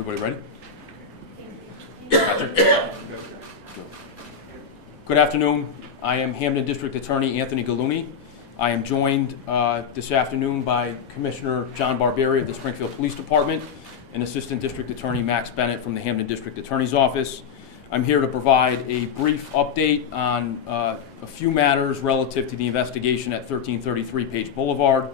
Everybody ready? Good afternoon. I am Hampden District Attorney Anthony Gallooni. I am joined this afternoon by Commissioner John Barberi of the Springfield Police Department and Assistant District Attorney Max Bennett from the Hampden District Attorney's Office. I'm here to provide a brief update on a few matters relative to the investigation at 1333 Page Boulevard.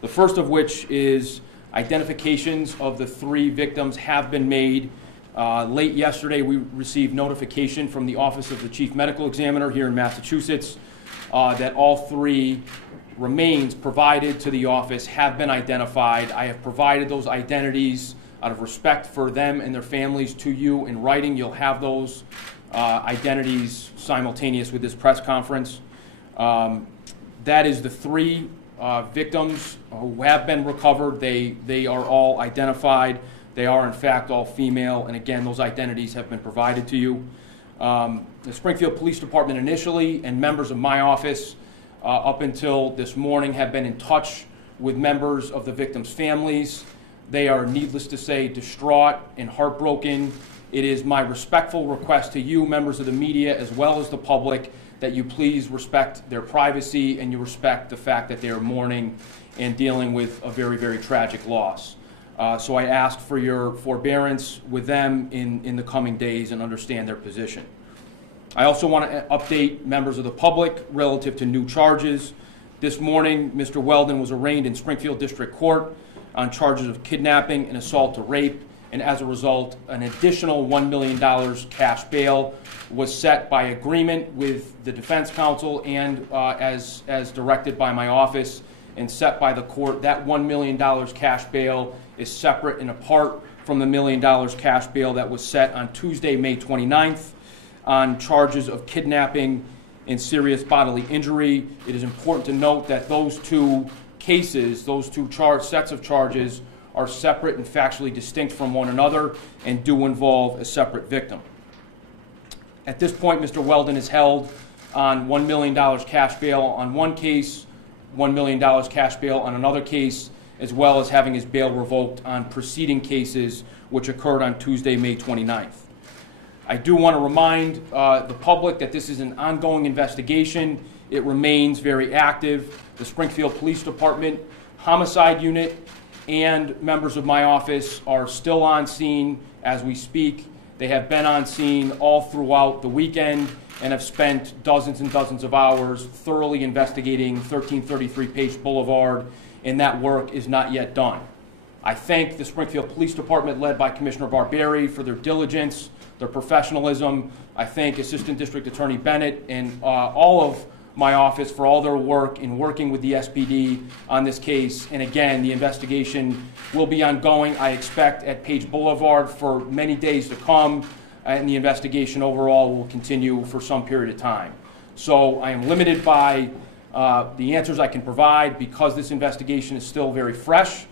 The first of which is identifications of the 3 victims have been made. Late yesterday, we received notification from the Office of the Chief Medical Examiner here in Massachusetts that all 3 remains provided to the office have been identified. I have provided those identities out of respect for them and their families to you in writing. You'll have those identities simultaneous with this press conference. That is the 3 victims who have been recovered. They are all identified. They are, in fact, all female, and again, those identities have been provided to you. The Springfield Police Department initially, and members of my office up until this morning, have been in touch with members of the victims' families. They are, needless to say, distraught and heartbroken. It is my respectful request to you, members of the media, as well as the public, that you please respect their privacy and you respect the fact that they are mourning and dealing with a very, very tragic loss. So I ask for your forbearance with them in the coming days and understand their position. I also want to update members of the public relative to new charges. This morning, Mr. Weldon was arraigned in Springfield District Court on charges of kidnapping and assault to rape, and as a result, an additional $1 million cash bail was set by agreement with the defense counsel and as directed by my office and set by the court. That $1 million cash bail is separate and apart from the $1 million cash bail that was set on Tuesday, May 29th on charges of kidnapping and serious bodily injury. It is important to note that those 2 cases, those 2 sets of charges, are separate and factually distinct from one another and do involve a separate victim. At this point, Mr. Weldon is held on $1 million cash bail on one case, $1 million cash bail on another case, as well as having his bail revoked on preceding cases which occurred on Tuesday, May 29th. I do want to remind the public that this is an ongoing investigation. It remains very active. The Springfield Police Department Homicide Unit and members of my office are still on scene as we speak. They have been on scene all throughout the weekend and have spent dozens and dozens of hours thoroughly investigating 1333 Page Boulevard, and that work is not yet done. I thank the Springfield Police Department, led by Commissioner Barberi, for their diligence, their professionalism. I thank Assistant District Attorney Bennett and all of my office for all their work in working with the SPD on this case. And again, the investigation will be ongoing, I expect, at Page Boulevard for many days to come, and the investigation overall will continue for some period of time. So I am limited by the answers I can provide because this investigation is still very fresh.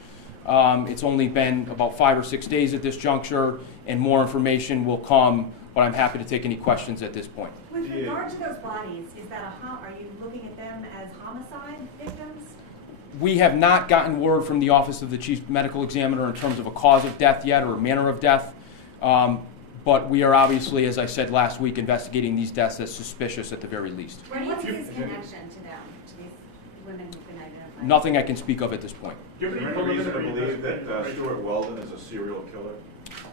It's only been about 5 or 6 days at this juncture, and more information will come, but I'm happy to take any questions at this point. With regard to those bodies, are you looking at them as homicide victims? We have not gotten word from the Office of the Chief Medical Examiner in terms of a cause of death yet or a manner of death, but we are obviously, as I said last week, investigating these deaths as suspicious at the very least. What's his connection to them, to these women who've been identified? Nothing I can speak of at this point. Do you have any reason to believe that Stewart Weldon is a serial killer?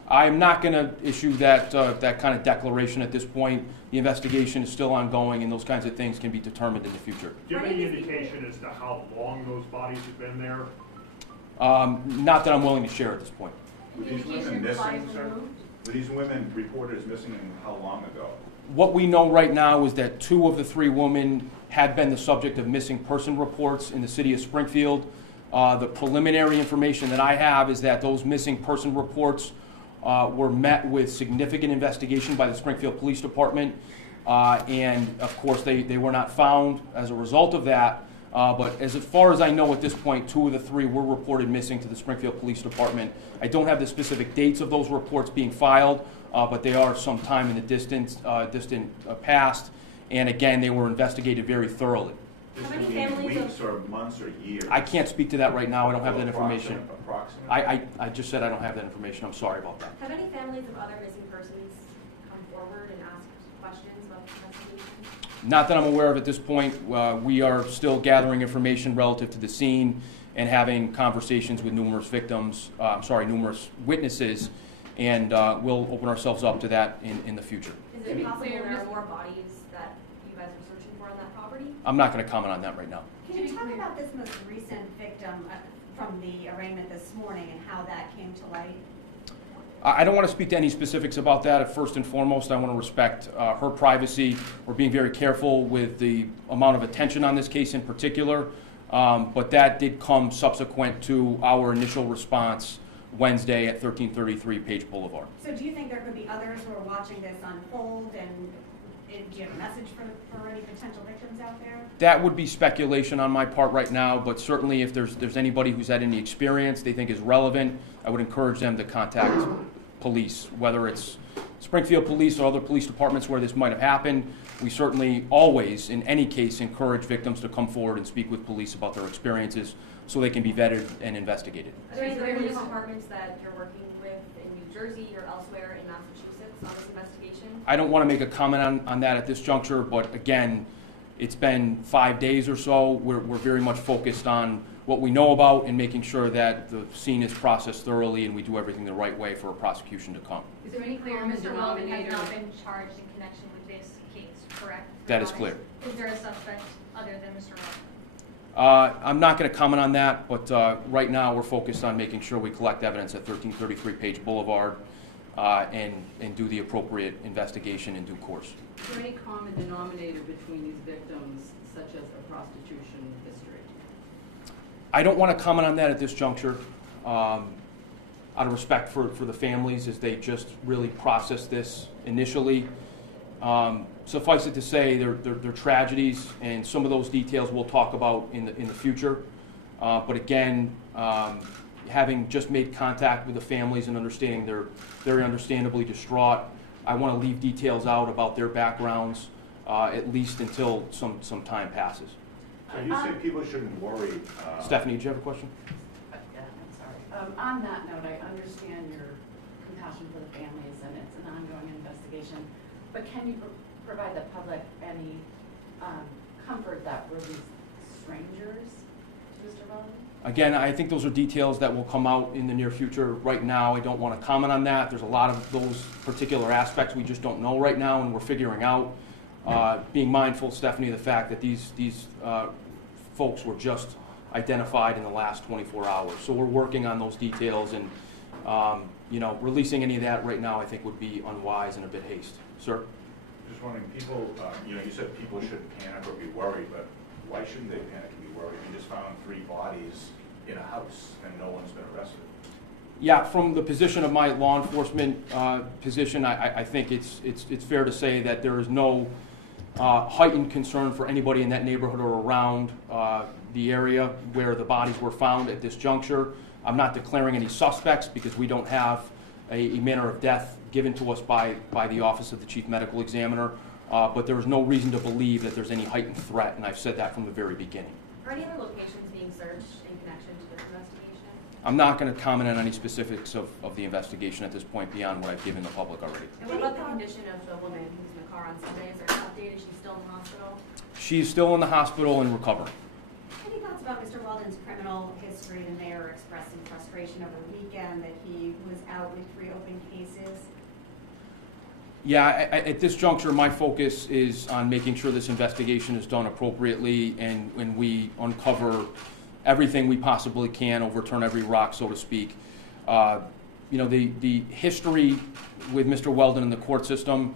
I'm not going to issue that kind of declaration at this point. The investigation is still ongoing, and those kinds of things can be determined in the future. Do you have any indication as to how long those bodies have been there? Not that I'm willing to share at this point. Were these women missing, sir? Were these women reported as missing, and how long ago? What we know right now is that 2 of the 3 women had been the subject of missing person reports in the city of Springfield. The preliminary information that I have is that those missing person reports were met with significant investigation by the Springfield Police Department, and of course they were not found as a result of that. But as far as I know at this point, 2 of the 3 were reported missing to the Springfield Police Department. I don't have the specific dates of those reports being filed, but they are some time in the distant past. And again, they were investigated very thoroughly. This could be in weeks or months or years. I can't speak to that right now. I don't have that information. Approximate. approximately? I just said I don't have that information. I'm sorry about that. Have any families of other missing persons come forward and asked questions about the investigation? Not that I'm aware of at this point. We are still gathering information relative to the scene and having conversations with numerous victims, numerous witnesses, and we'll open ourselves up to that in the future. Is it possible there are more bodies that you guys are searching for on that property? I'm not going to comment on that right now. Can you talk about this most recent victim from the arraignment this morning and how that came to light? I don't want to speak to any specifics about that. First and foremost, I want to respect her privacy. We're being very careful with the amount of attention on this case in particular, but that did come subsequent to our initial response Wednesday at 1333 Page Boulevard. So do you think there could be others who are watching this unfold, and do you have a message for any potential victims out there? That would be speculation on my part right now, but certainly if there's anybody who's had any experience they think is relevant, I would encourage them to contact police, whether it's Springfield Police or other police departments where this might have happened. We certainly always, in any case, encourage victims to come forward and speak with police about their experiences so they can be vetted and investigated. Are there any police departments that you're working with in New Jersey or elsewhere in Massachusetts on this investigation? I don't want to make a comment on that at this juncture, but again, it's been 5 days or so. We're very much focused on what we know about and making sure that the scene is processed thoroughly and we do everything the right way for a prosecution to come. Is there any clear Mr. Weldon has denominator? not been charged in connection with this case, correct? That is clear. Is there a suspect other than Mr. Weldon? I'm not going to comment on that, but right now we're focused on making sure we collect evidence at 1333 Page Boulevard and do the appropriate investigation in due course. Is there any common denominator between these victims, such as a prostitution history? I don't want to comment on that at this juncture, out of respect for the families as they just really process this initially. Suffice it to say, they're tragedies, and some of those details we'll talk about in the future. But again, having just made contact with the families and understanding they're very understandably distraught, I want to leave details out about their backgrounds at least until some time passes. So you say people shouldn't worry. Stephanie, did you have a question? Yeah, I'm sorry. On that note, I understand your compassion for the families and it's an ongoing investigation, but can you provide the public any comfort that were these strangers to Mr. Weldon? Again, I think those are details that will come out in the near future. Right now, I don't want to comment on that. There's a lot of those particular aspects we just don't know right now, and we're figuring out. Being mindful, Stephanie, of the fact that these folks were just identified in the last 24 hours. So we're working on those details, and releasing any of that right now I think would be unwise and a bit haste. Sir? Just wondering, people, you said people shouldn't panic or be worried, but why shouldn't they panic and be worried? You just found 3 bodies in a house and no one's been arrested. Yeah, from the position of my law enforcement position, I think it's fair to say that there is no heightened concern for anybody in that neighborhood or around the area where the bodies were found at this juncture. I'm not declaring any suspects because we don't have a manner of death given to us by the Office of the Chief Medical Examiner, but there is no reason to believe that there's any heightened threat, and I've said that from the very beginning. Are any other locations being searched in connection to this investigation? I'm not going to comment on any specifics of the investigation at this point beyond what I've given the public already. And what about the condition of the woman who was in the car on Sunday? Is there an update? Is she still in the hospital? She's still in the hospital and recovering. Any thoughts about Mr. Weldon's criminal history? The mayor expressed some frustration over the weekend that he was out with 3 open cases. Yeah, at this juncture, my focus is on making sure this investigation is done appropriately and when we uncover everything we possibly can, overturn every rock, so to speak. The history with Mr. Weldon in the court system,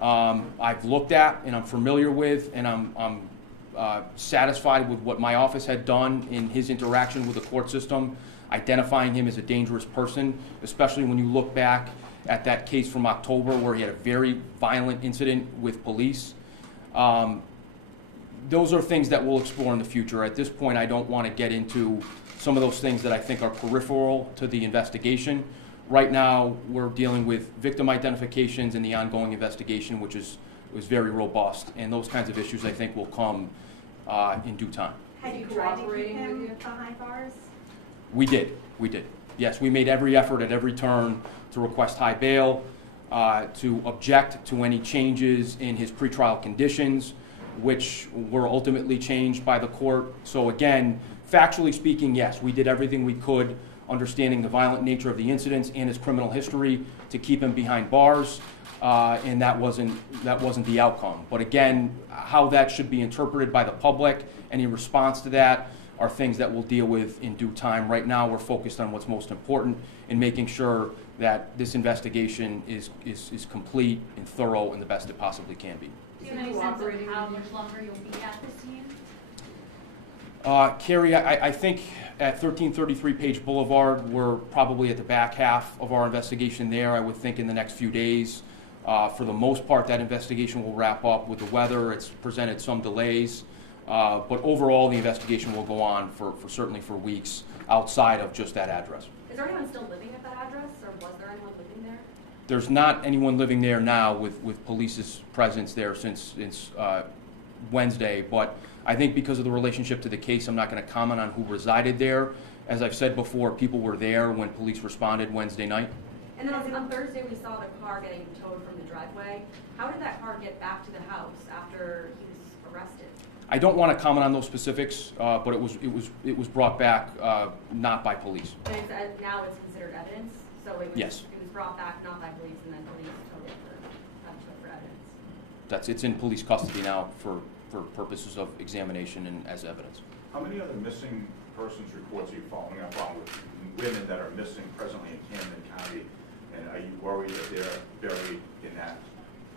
I've looked at and I'm familiar with, and I'm satisfied with what my office had done in his interaction with the court system, identifying him as a dangerous person, especially when you look back at that case from October where he had a very violent incident with police. Those are things that we'll explore in the future. At this point, I don't want to get into some of those things that I think are peripheral to the investigation. Right now, we're dealing with victim identifications and the ongoing investigation, which was very robust. And those kinds of issues, I think, will come in due time. Had you tried to keep him behind bars? We did. Yes, we made every effort at every turn to request high bail, to object to any changes in his pretrial conditions, which were ultimately changed by the court. So again, factually speaking, yes, we did everything we could, understanding the violent nature of the incidents and his criminal history, to keep him behind bars, and that wasn't the outcome. But again, how that should be interpreted by the public, any response to that, are things that we'll deal with in due time. Right now, we're focused on what's most important in making sure that this investigation is complete and thorough and the best it possibly can be. Do you have any sense of how much longer you'll be at this scene? Carrie, I think at 1333 Page Boulevard, we're probably at the back half of our investigation there. I would think in the next few days. For the most part, that investigation will wrap up. With the weather, it's presented some delays. But overall, the investigation will go on for certainly for weeks outside of just that address. Is there anyone still living at that address, or was there anyone living there? There's not anyone living there now with police's presence there since Wednesday, but I think because of the relationship to the case, I'm not going to comment on who resided there. As I've said before, people were there when police responded Wednesday night. And then on Thursday, we saw the car getting towed from the driveway. How did that car get back to the house after he was arrested? I don't want to comment on those specifics, but it was brought back not by police. And now it's considered evidence, so it was, Yes. it was brought back not by police, and then police towed it for evidence. It's in police custody now for purposes of examination and as evidence. How many other missing persons reports are you following up on with women that are missing presently in Hampden County? And are you worried that they're buried in that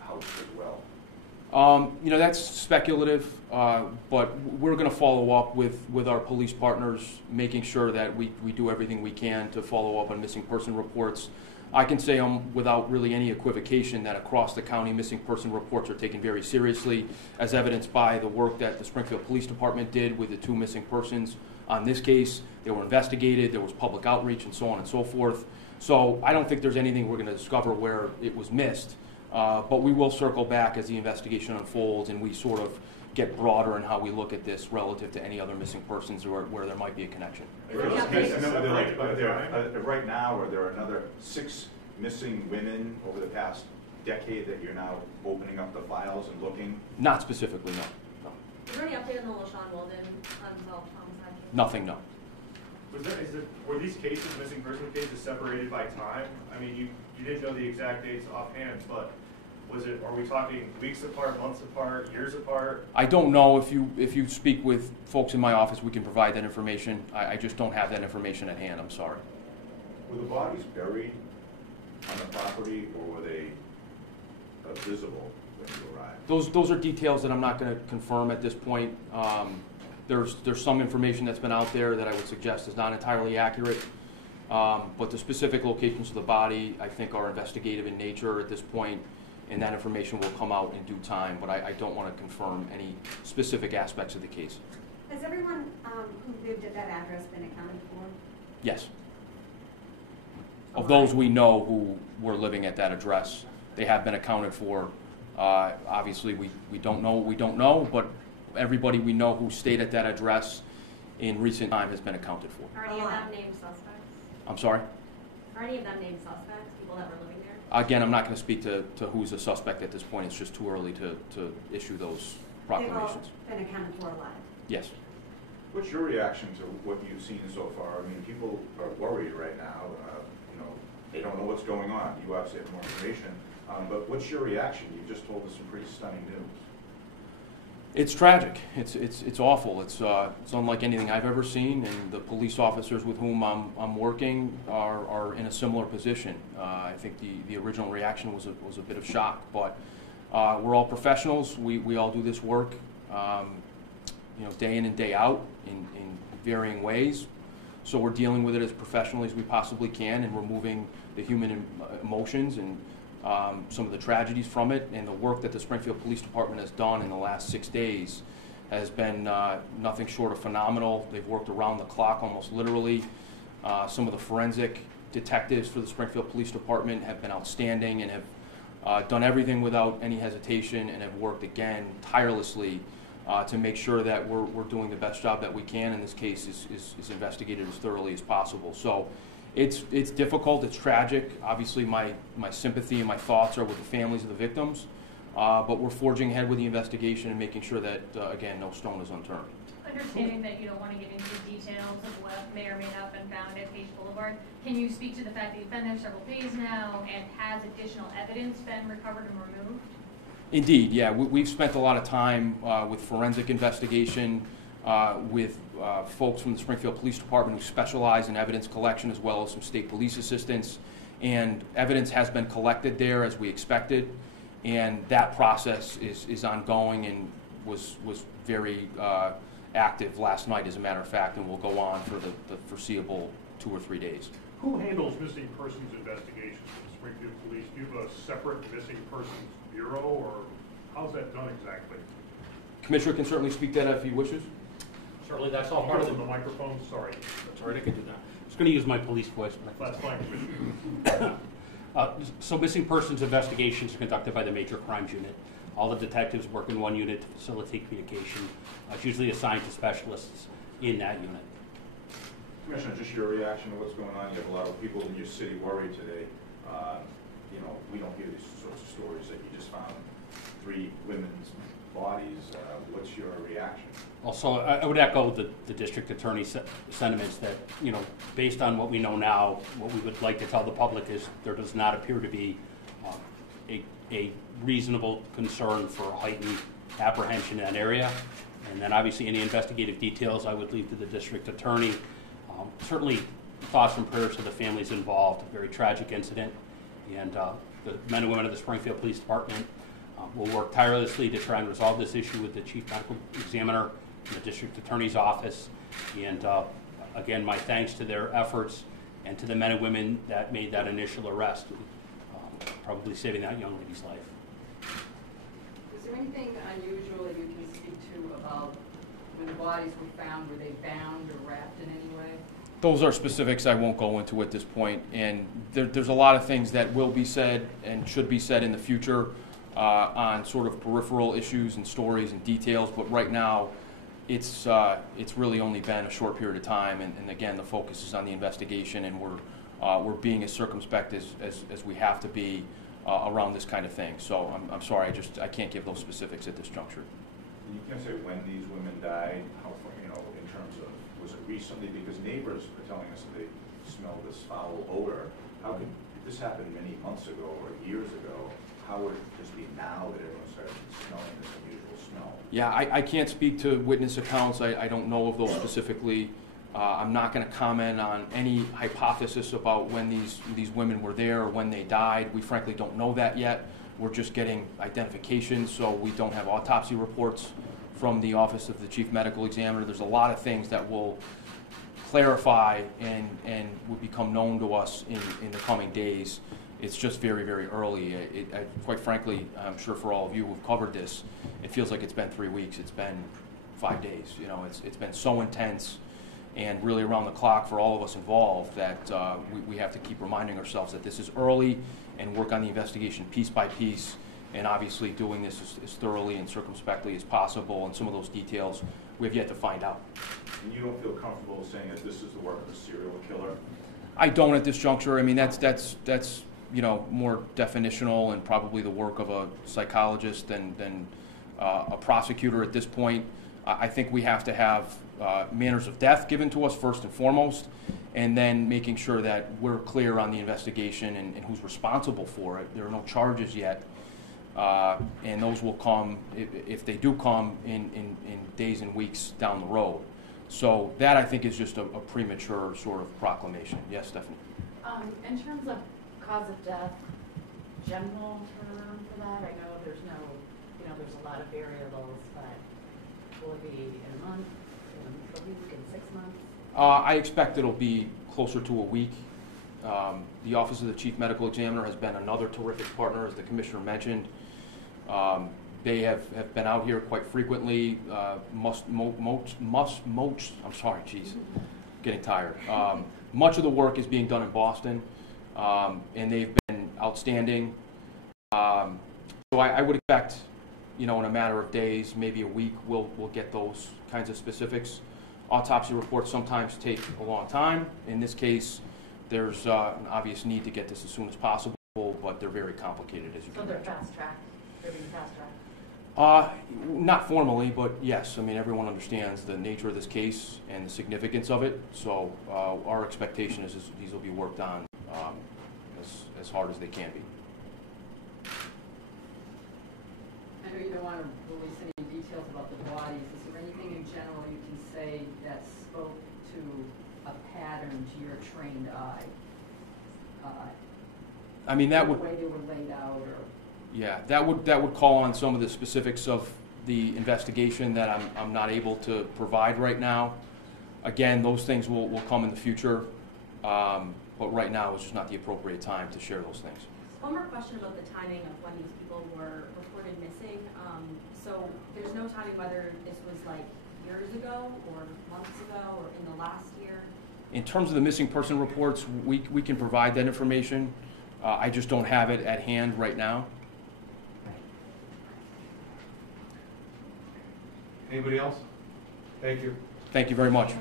house as well? That's speculative, but we're going to follow up with our police partners, making sure that we do everything we can to follow up on missing person reports. I can say without really any equivocation that across the county, missing person reports are taken very seriously, as evidenced by the work that the Springfield Police Department did with the 2 missing persons on this case. They were investigated, there was public outreach, and so on and so forth. So I don't think there's anything we're going to discover where it was missed. But we will circle back as the investigation unfolds and we sort of get broader in how we look at this relative to any other missing persons where there might be a connection. Right now, are there another 6 missing women over the past decade that you're now opening up the files and looking? Not specifically, no. Is there any update on the LaShawn Weldon unsolved homicide case? Nothing, no. Were these cases, missing person cases, separated by time? I mean, you didn't know the exact dates offhand, but are we talking weeks apart, months apart, years apart? I don't know. If you speak with folks in my office, we can provide that information. I just don't have that information at hand. I'm sorry. Were the bodies buried on the property, or were they visible when you arrived? Those are details that I'm not going to confirm at this point. There's some information that's been out there that I would suggest is not entirely accurate. But the specific locations of the body, I think, are investigative in nature at this point, and that information will come out in due time, but I don't want to confirm any specific aspects of the case. Has everyone who lived at that address been accounted for? Yes. Of those we know who were living at that address, they have been accounted for. Obviously, we don't know what we don't know, but everybody we know who stayed at that address in recent time has been accounted for. Are any of them named suspects? I'm sorry? Are any of them named suspects, people that were living there? Again, I'm not going to speak to who's a suspect at this point. It's just too early to issue those proclamations. They've all been accounted for alive? Yes. What's your reaction to what you've seen so far? I mean, people are worried right now. They don't know what's going on. You obviously have more information. But what's your reaction? You just told us some pretty stunning news. It's tragic. It's awful. It's unlike anything I've ever seen, and the police officers with whom I'm working are in a similar position. I think the original reaction was a bit of shock, but we're all professionals. We all do this work, day in and day out in varying ways. So we're dealing with it as professionally as we possibly can and removing the human emotions and some of the tragedies from it. And the work that the Springfield Police Department has done in the last 6 days has been nothing short of phenomenal. They've worked around the clock, almost literally. Some of the forensic detectives for the Springfield Police Department have been outstanding and have done everything without any hesitation and have worked again tirelessly to make sure that we're doing the best job that we can. In this case, is investigated as thoroughly as possible. So It's difficult, it's tragic. Obviously, my sympathy and my thoughts are with the families of the victims, but we're forging ahead with the investigation and making sure that, again, no stone is unturned. Understanding that you don't want to get into details of what may or may not have been found at Page Boulevard, can you speak to the fact that you've been there several days now, and has additional evidence been recovered and removed? Indeed, yeah. We've spent a lot of time with forensic investigation, with folks from the Springfield Police Department who specialize in evidence collection, as well as some state police assistants. And evidence has been collected there as we expected, and that process is ongoing and was very active last night, as a matter of fact, and will go on for the foreseeable 2 or 3 days. Who handles missing persons investigations for the Springfield Police? Do you have a separate missing persons bureau, or how's that done exactly? Commissioner can certainly speak to that if he wishes. Certainly, that's all part of the the microphone. Sorry. That's all right, I can do that. I was going to use my police voice. But That's fine, Commissioner. So missing persons investigations are conducted by the Major Crimes Unit. All the detectives work in one unit to facilitate communication. It's usually assigned to specialists in that unit. Commissioner, just your reaction to what's going on. You have a lot of people in your city worried today. You know, we don't hear these sorts of stories that you just found 3 women's bodies. What's your reaction? Also, I would echo the district attorney's sentiments that, you know, based on what we know now, what we would like to tell the public is there does not appear to be a reasonable concern for heightened apprehension in that area. And then obviously any investigative details I would leave to the district attorney. Certainly thoughts and prayers to the families involved. A very tragic incident. And the men and women of the Springfield Police Department will work tirelessly to try and resolve this issue with the Chief Medical Examiner and the District Attorney's Office. And again, my thanks to their efforts and to the men and women that made that initial arrest, probably saving that young lady's life. Is there anything unusual that you can speak to about when the bodies were found? Were they bound or wrapped in any way? Those are specifics I won't go into at this point, and there's a lot of things that will be said and should be said in the future on sort of peripheral issues and stories and details, but right now it's really only been a short period of time, and again, the focus is on the investigation, and we're being as circumspect as we have to be around this kind of thing. So I'm sorry, I can't give those specifics at this juncture. You can't say when these women died, how far, you know, in terms of, was it recently? Because neighbors are telling us that they smell this foul odor. How could, if this happened many months ago or years ago, how would it just be now that everyone started smelling this unusual smell? Yeah, I can't speak to witness accounts. I don't know of those specifically. I'm not going to comment on any hypothesis about when these women were there or when they died. We frankly don't know that yet. We're just getting identifications, so we don't have autopsy reports from the Office of the Chief Medical Examiner. There's a lot of things that will clarify and will become known to us in the coming days. It's just very, very early. Quite frankly, I'm sure for all of you who've covered this, it feels like it's been 3 weeks. It's been 5 days. You know, it's been so intense and really around the clock for all of us involved that we have to keep reminding ourselves that this is early and work on the investigation piece by piece, and obviously doing this as thoroughly and circumspectly as possible, and some of those details we have yet to find out. And you don't feel comfortable saying that this is the work of a serial killer? I don't at this juncture. I mean, that's you know, more definitional and probably the work of a psychologist than a prosecutor at this point. I think we have to have manners of death given to us first and foremost, and then making sure that we're clear on the investigation and who's responsible for it. There are no charges yet, and those will come, if they do come, in days and weeks down the road. So that, I think, is just a premature sort of proclamation. Yes, Stephanie? In terms of cause of death, general term for that, I know there's no, you know, there's a lot of variables, but will it be in a month, in a week, in 6 months? I expect it'll be closer to a week. The Office of the Chief Medical Examiner has been another terrific partner, as the Commissioner mentioned. They have been out here quite frequently. I'm sorry, geez, getting tired. Much of the work is being done in Boston, and they've been outstanding. So I would expect, you know, in a matter of days, maybe a week, we'll get those kinds of specifics. Autopsy reports sometimes take a long time. In this case, There's an obvious need to get this as soon as possible, but they're very complicated, as you So can they're imagine. fast tracked, they're being fast tracked? Not formally, but yes. I mean, everyone understands the nature of this case and the significance of it. So our expectation is these will be worked on as hard as they can be. I know you don't want to release any details about the bodies. Is there anything in general you can say that spoke to a pattern to your trained eye? I mean, that would. The way they were laid out, or Yeah, that would call on some of the specifics of the investigation that I'm not able to provide right now. Again, those things will come in the future, but right now is just not the appropriate time to share those things. One more question about the timing of when these people were reported missing. So there's no timing whether this was like years ago or months ago or in the last year? In terms of the missing person reports, we can provide that information. I just don't have it at hand right now. Anybody else? Thank you. Thank you very much.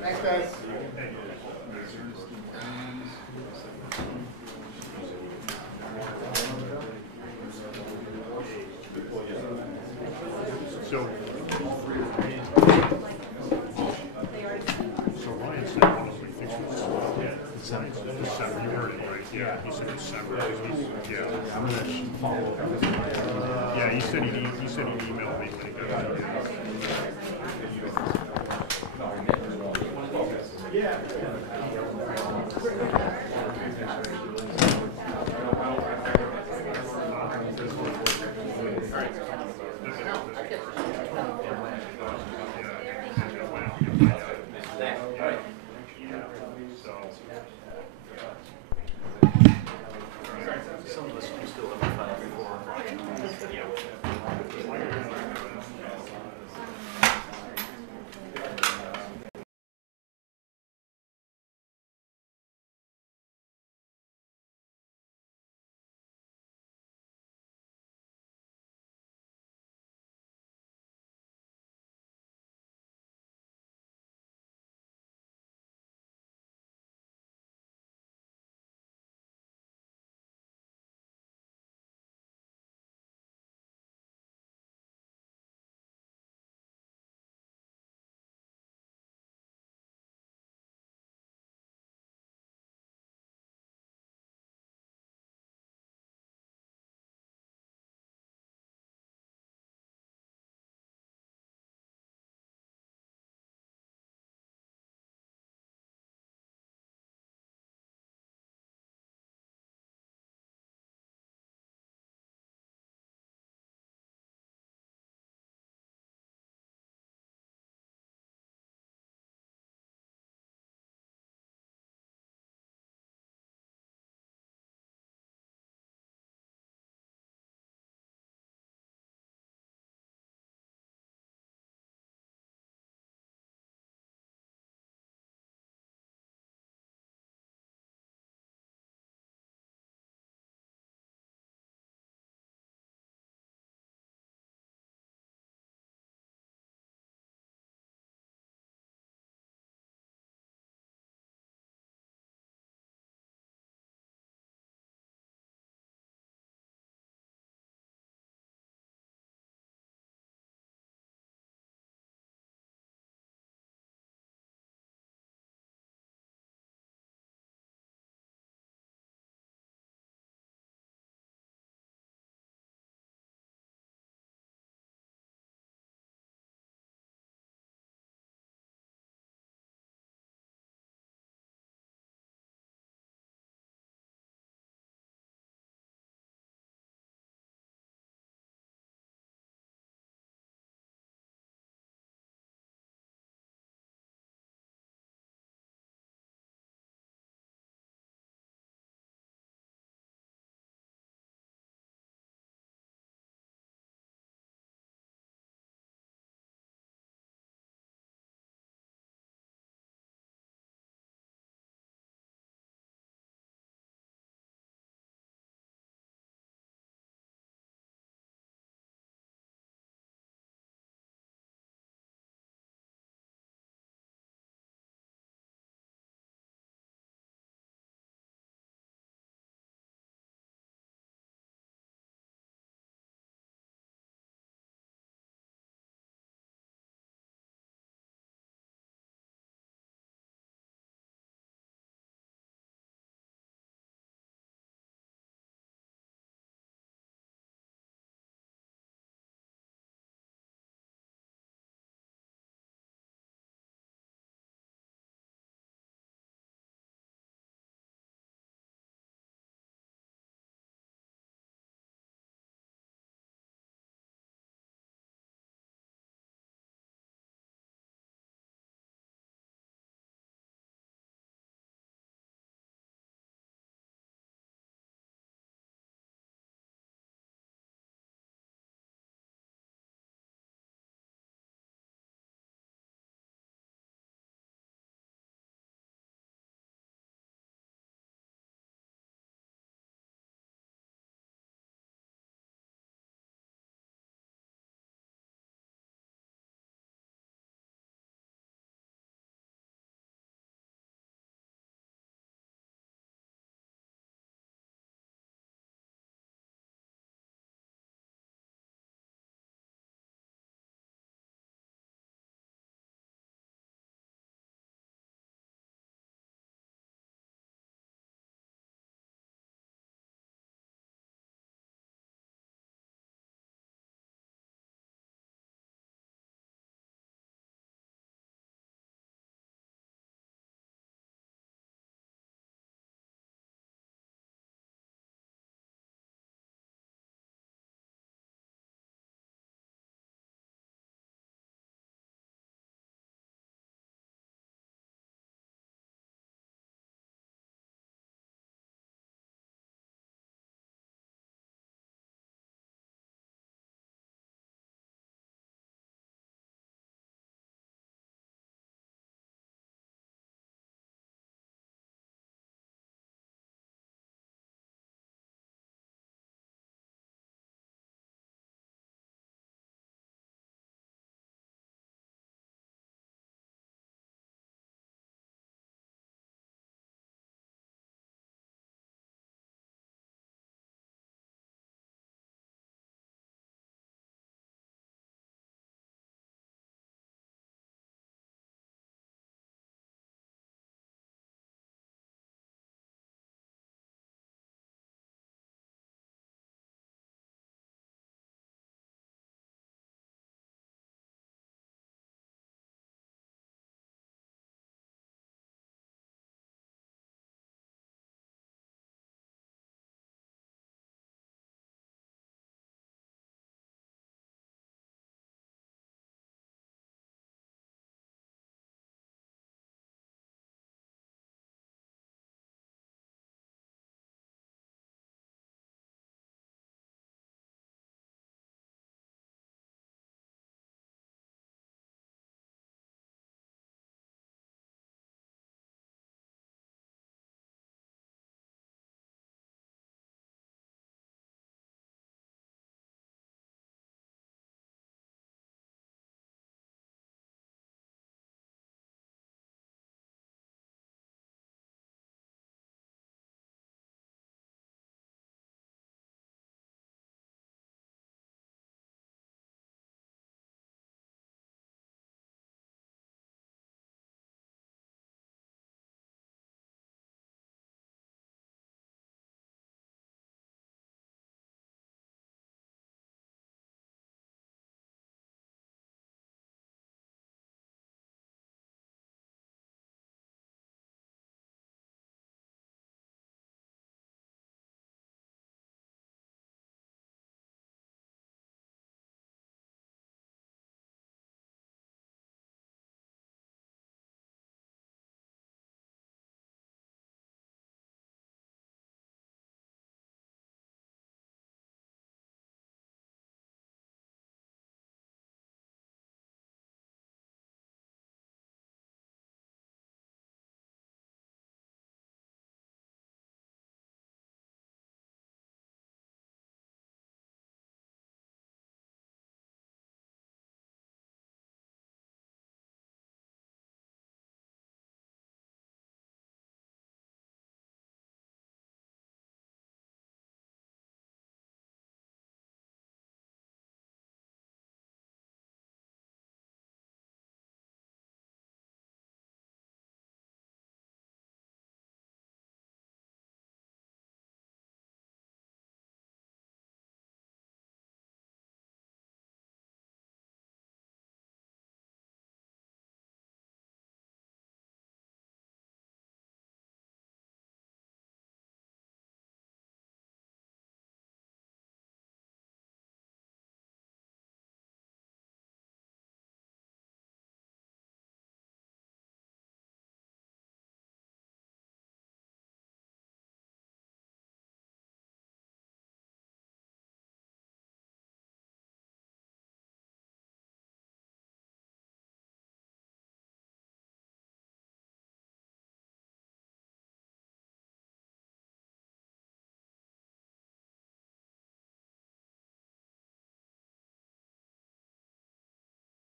Thanks, guys. So Ryan said honestly he thinks it's December. You heard it right. Yeah, he said December. Yeah. I'm gonna follow up. Yeah, he said he'd email me when he